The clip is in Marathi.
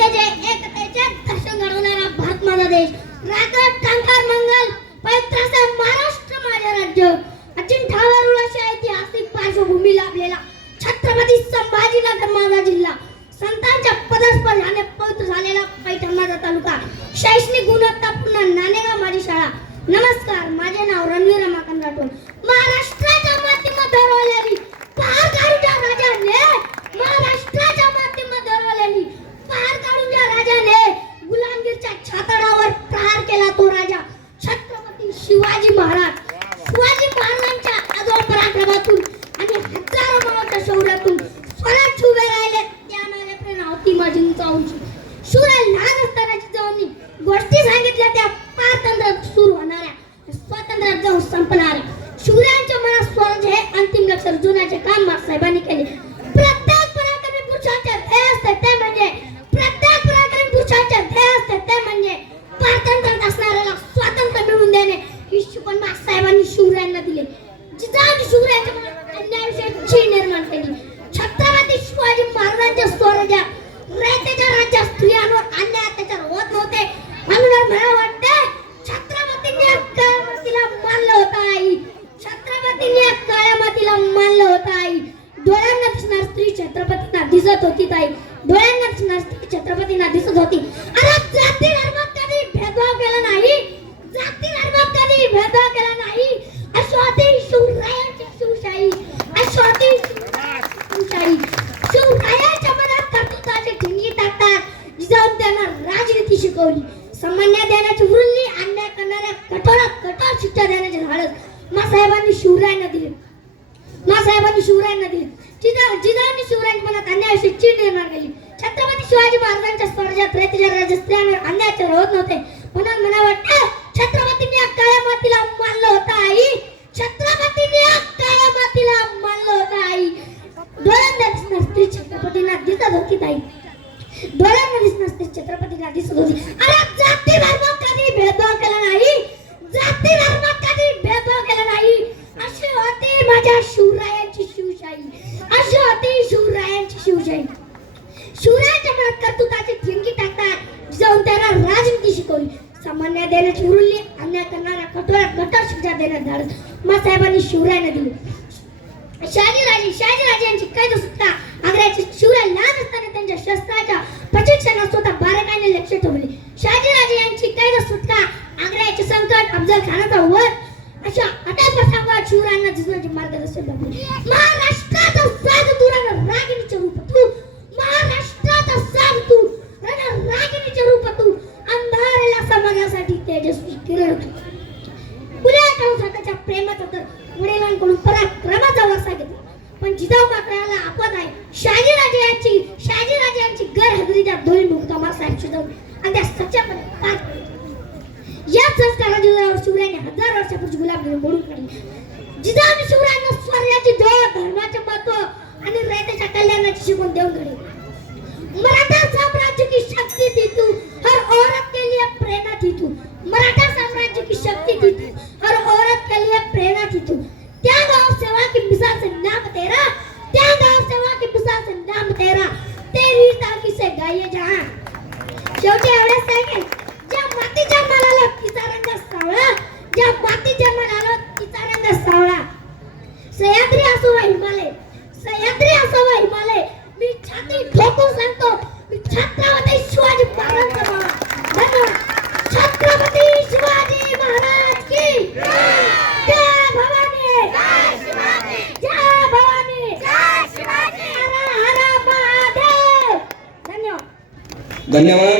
शांततेचे एकतेचे दर्शन घडवणारा भारत माझा देश, रागत कांकार मंगल पवित्र असा महाराष्ट्र माझे राज्य, अजिंठावर अशी ऐतिहासिक पार्श्वभूमी लाभलेला छत्रपती संभाजीनगर माझा जिल्हा, संतांच्या पदस्पर्शाने पवित्र झालेला पैठण माझा तालुका, शैक्षणिक गुणवत्तापूर्ण नाणेगाव माझी शाळा. नमस्कार, माझे नाव रणवीर रमाकांत राठोड. महाराष्ट्राच्या मातीमध्ये दरवलेली पहार काढूच्या राजाने, महाराष्ट्राच्या मातीमध्ये दरवलेली पहार काढूच्या राजाने गुलामगिरीच्या छाताडावर प्रहार केला तो राजा छत्रपती शिवाजी महाराज. शिवाजी महाराजांच्या अजोड पराक्रमातून आणि हजारो मावळ्याच्या शौर्यातून स्वराज्य उभे राहिले, त्यामध्ये प्रेरणा होती माझी उंचावूंची. शूर लहान असतानाची जवानी गोष्टी सांगितल्या त्या पारतंत्र्यात सुरू होणाऱ्या, स्वातंत्र्यात जाऊन संपणाऱ्या. शूरांच्या मनात स्वराज्य हे अंतिम लक्ष रुजवण्याचे काम साहेबांनी केले. प्रत्येक पराक्रमी पुरुषाचे ध्येय असते ते म्हणजे, प्रत्येक पराक्रमी पुरुषाचे ध्येय असते ते म्हणजे पारतंत्र्यात असणाऱ्याला स्वातंत्र्य मिळवून देणे. ही शिकवण साहेबांनी शूरांना दिली. जिजाऊंनी शूरांच्या मनात अन्यायाविषयी निर्माण केली. छत्रपती शिवाजी महाराजांच्या स्वराज्यात रयतेच्या राज्यात स्त्रियांवर अन्याय अत्याचार होत नव्हते, म्हणून मला वाटते छत्रपतींनी काळ्या मातीला मानलं होतं आई, छत्रपतींनी काळ्या मातीला मानलं होतं आई. डोळ्यांना दिसणार स्त्री छत्रपतींना दिसत होती ताई, डोळ्यांना दिसणार स्त्री छत्रपतींना दिसत होती. अरे जाती धर्मात कधी भेदभाव केला नाही, जाती धर्मात कधी भेदभाव केला नाही. अश्वती शिवरायांची शिवशाही, अश्वती शिवशाही. शिवरायांच्या मनात कर्तृत्वाची ठिणगी टाकतात. जिजाऊन त्यांना राजनीती शिकवली. सामान्य देण्याची वृत्ती, अन्याय करणाऱ्या कठोरात कठोर शिक्षा देण्याचे धाडस मासाहेबांनी शिवरायांना दिले. मासाहेबांनी शिवरायांना दिले. जिजाऊंनी शिवरायांच्या मनात अन्यायाविषयी चीड निर्माण केली. छत्रपती शिवाजी महाराजांच्या स्वराज्यात रयतेच्या राज्यात स्त्रियांवर अन्याय अत्याचार होत नव्हते, म्हणून मला वाटतं छत्रपतींनी काळ्या मातीला मानलं होतं आई, छत्रपतींनी काळ्या मातीला मानलं होतं आई. डोळ्यांना दिसणार स्त्री छत्रपतींना दिसत होती ताई, डोळ्यांना दिसणार स्त्री छत्रपतींना दिसत होती. अरे जाती धर्मात कधी भेदभाव केला नाही, जाती धर्मात कधी भेदभाव केला नाही. अशी होती माझ्या शिवरायांची शिवशाही, अशी होती शिवरायांची शिवशाही. शिवरायांच्या मनात कर्तृत्वाची ठिणगी टाकतात. जिजाऊन त्यांना राजनीती शिकवली. सामान्य देण्याची उरली, अन्याय करणाऱ्या कठोरात कठोर शिक्षा देण्यात धाडस मासाहेबांनी शिवरायांना दिली. शहाजीराजे यांची कैद सुटका, आग्र्याचे शिवराय लहान असताना त्यांच्या शस्त्राच्या प्रशिक्षणात स्वतः बारकाईने लक्ष ठेवले. शहाजीराजे यांची कैद सुटका, आग्र्याचे संकट, अफजल खानाचा वध अशा अनेक प्रसंगात शिवरायांना जिजाऊंचे मार्गदर्शन लाभले. महाराष्ट्राचा साज तू रागिणीचे रूप तू, महाराष्ट्राचा साज तू रागिणीचे रूप तू, अंधारलेल्या समाजासाठी तेजस्वी किरण. पुण्याच्या स्वतःच्या प्रेमाचा तर वडिलांकडून पराक्रमाचा वारसा घेतला, पण जिजाऊ मात्राला आपत आहे. शहाजीराजे यांची गैरहजेरी त्या दोन्ही मुक्तामा साहेब शिजवून आणि त्या सच्चापणे पार पडली. या संस्काराच्या जोरावर शिवरायांनी 1000 वर्षापूर्वी गुलामगिरी मोडून काढली. जिजाऊंनी शिवरायांना स्वराज्याची जोड, धर्माचे महत्व आणि रयतेच्या कल्याणाची शिकवण देऊन घडली. मराठा साम्राज्य की शक्ति थी तू, हर औरत के लिए प्रेरणा थी तू. मराठा साम्राज्य की शक्ति थी तू, हर औरत के लिए प्रेरणा थी तू. त्या गांव सेवा की मिसाल से नाम तेरा, त्या गांव सेवा की मिसाल से नाम तेरा, तेरी ताकी से गाये जहां. शेवटी एवढंच सांगेन, ज्या माती जन्माला आलो तिचा रंग सावळा, ज्या माती जन्माला आलो तिचा रंग सावळा. सह्याद्री असो वा हिमालय, सह्याद्री असो वा हिमालय, मी छाती ठोकून सांगतो, मी छत्रपती शिवाजी महाराजांचा माणूस. धन्यवाद. छत्रपती शिवाजी महाराज की जय भवानी, जय शिवाजी, जय भवानी, जय शिवाजी, हर हर महादेव. धन्यवाद. धन्यवाद.